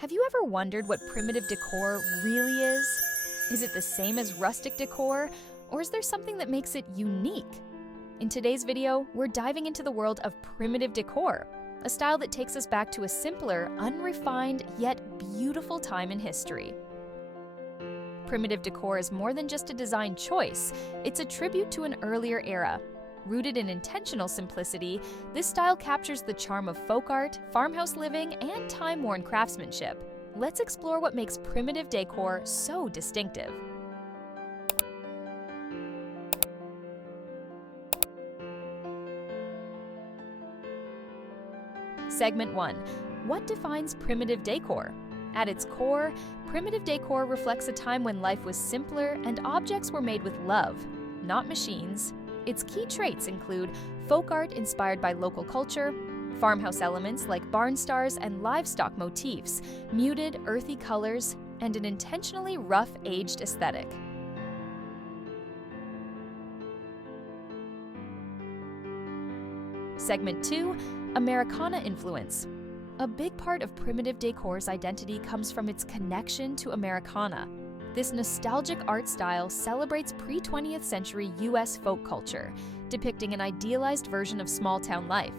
Have you ever wondered what primitive decor really is? Is it the same as rustic decor, or is there something that makes it unique? In today's video, we're diving into the world of primitive decor, a style that takes us back to a simpler, unrefined, yet beautiful time in history. Primitive decor is more than just a design choice, it's a tribute to an earlier era. Rooted in intentional simplicity, this style captures the charm of folk art, farmhouse living, and time-worn craftsmanship. Let's explore what makes primitive decor so distinctive. Segment 1. What defines primitive decor? At its core, primitive decor reflects a time when life was simpler and objects were made with love, not machines. Its key traits include folk art inspired by local culture, farmhouse elements like barn stars and livestock motifs, muted, earthy colors, and an intentionally rough, aged aesthetic. Segment 2. Americana Influence. A big part of primitive decor's identity comes from its connection to Americana. This nostalgic art style celebrates pre-20th century US folk culture, depicting an idealized version of small-town life.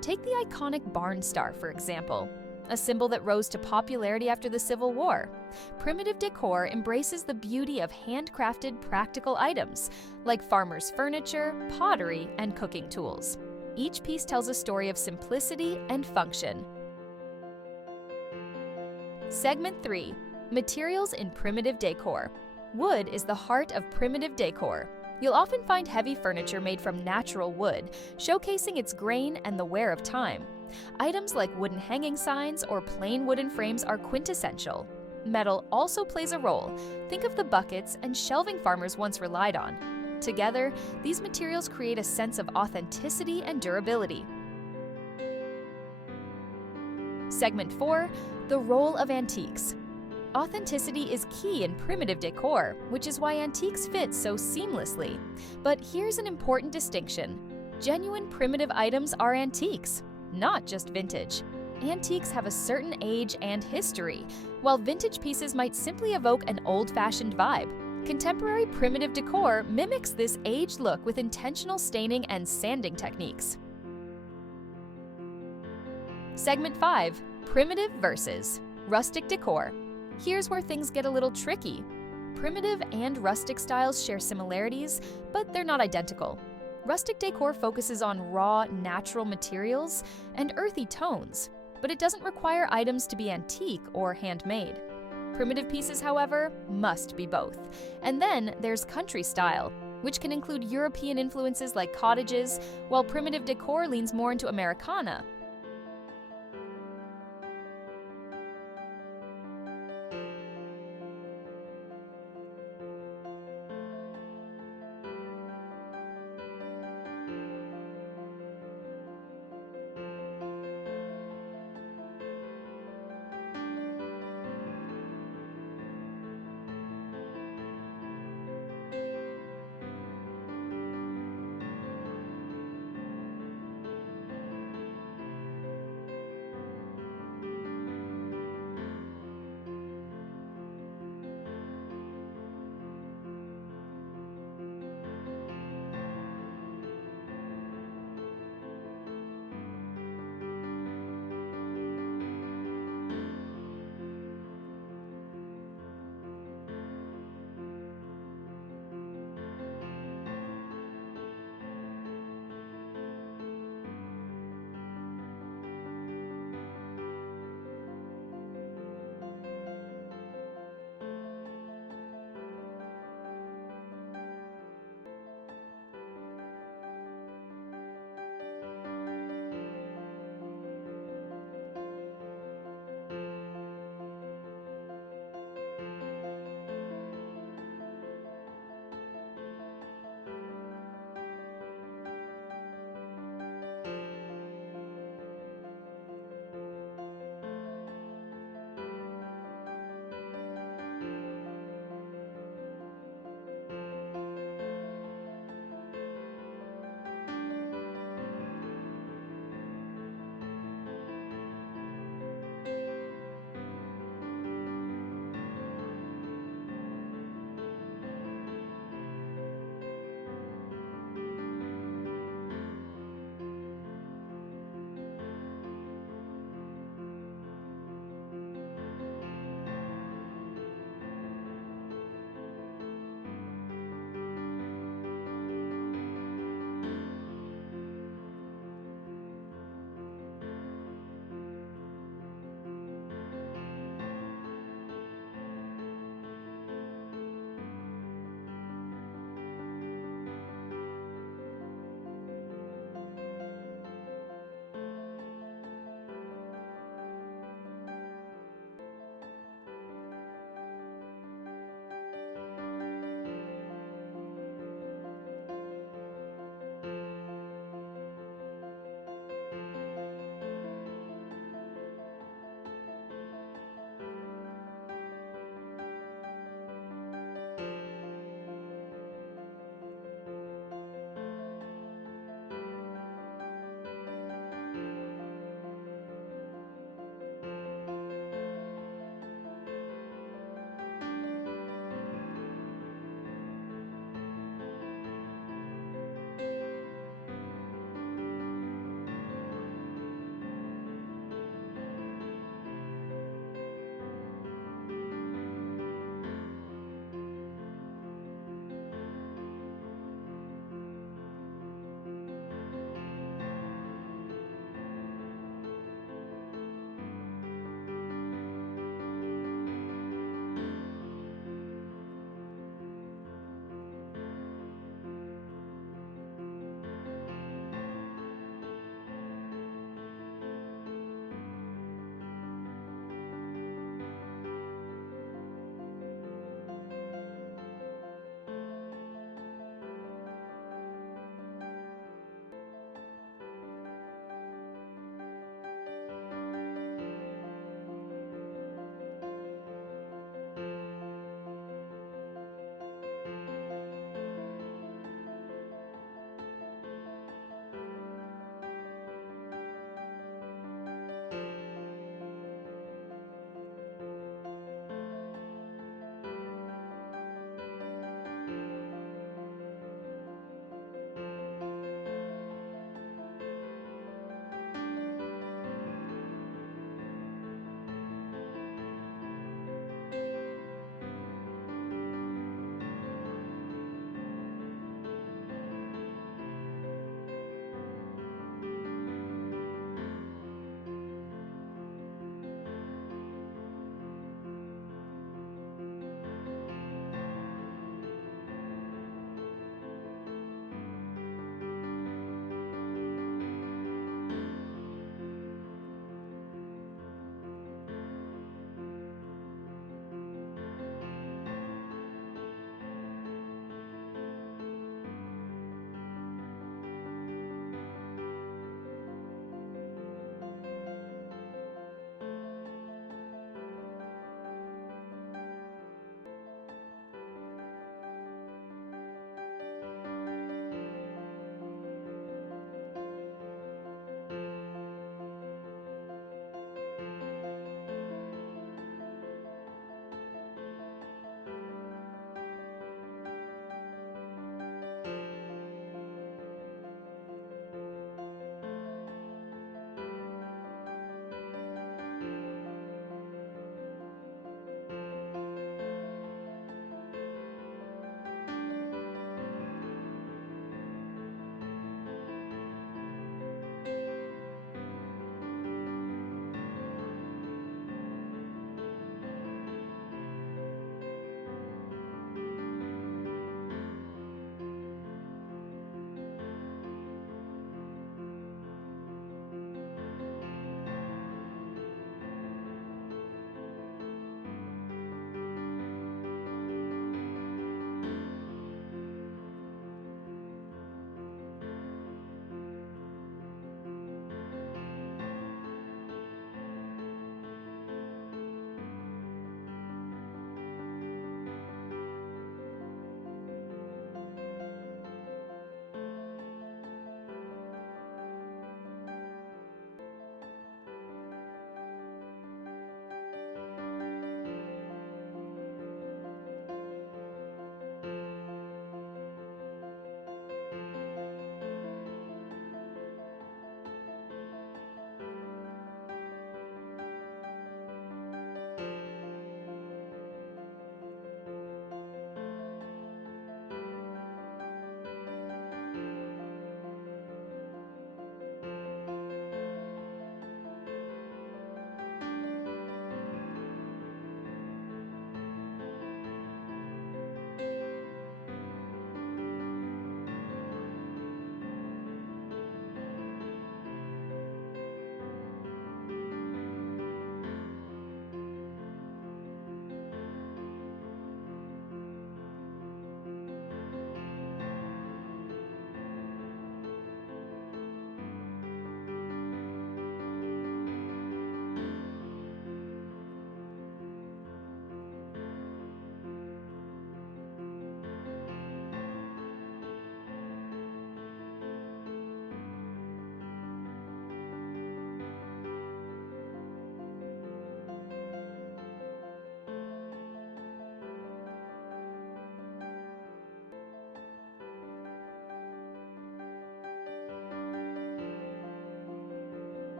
Take the iconic barn star, for example, a symbol that rose to popularity after the Civil War. Primitive decor embraces the beauty of handcrafted practical items, like farmers' furniture, pottery, and cooking tools. Each piece tells a story of simplicity and function. Segment 3. Materials in primitive decor. Wood is the heart of primitive decor. You'll often find heavy furniture made from natural wood, showcasing its grain and the wear of time. Items like wooden hanging signs or plain wooden frames are quintessential. Metal also plays a role. Think of the buckets and shelving farmers once relied on. Together, these materials create a sense of authenticity and durability. Segment 4. The role of antiques. Authenticity is key in primitive decor, which is why antiques fit so seamlessly. But here's an important distinction. Genuine primitive items are antiques, not just vintage. Antiques have a certain age and history, while vintage pieces might simply evoke an old-fashioned vibe. Contemporary primitive decor mimics this aged look with intentional staining and sanding techniques. Segment 5. Primitive versus rustic decor. Here's where things get a little tricky. Primitive and rustic styles share similarities, but they're not identical. Rustic decor focuses on raw, natural materials and earthy tones, but it doesn't require items to be antique or handmade. Primitive pieces, however, must be both. And then there's country style, which can include European influences like cottages, while primitive decor leans more into Americana.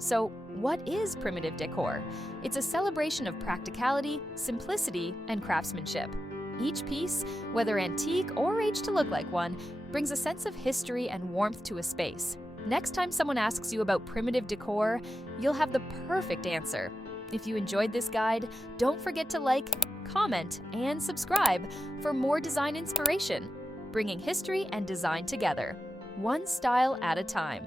So, what is primitive decor? It's a celebration of practicality, simplicity, and craftsmanship. Each piece, whether antique or aged to look like one, brings a sense of history and warmth to a space. Next time someone asks you about primitive decor, you'll have the perfect answer. If you enjoyed this guide, don't forget to like, comment, and subscribe for more design inspiration, bringing history and design together, one style at a time.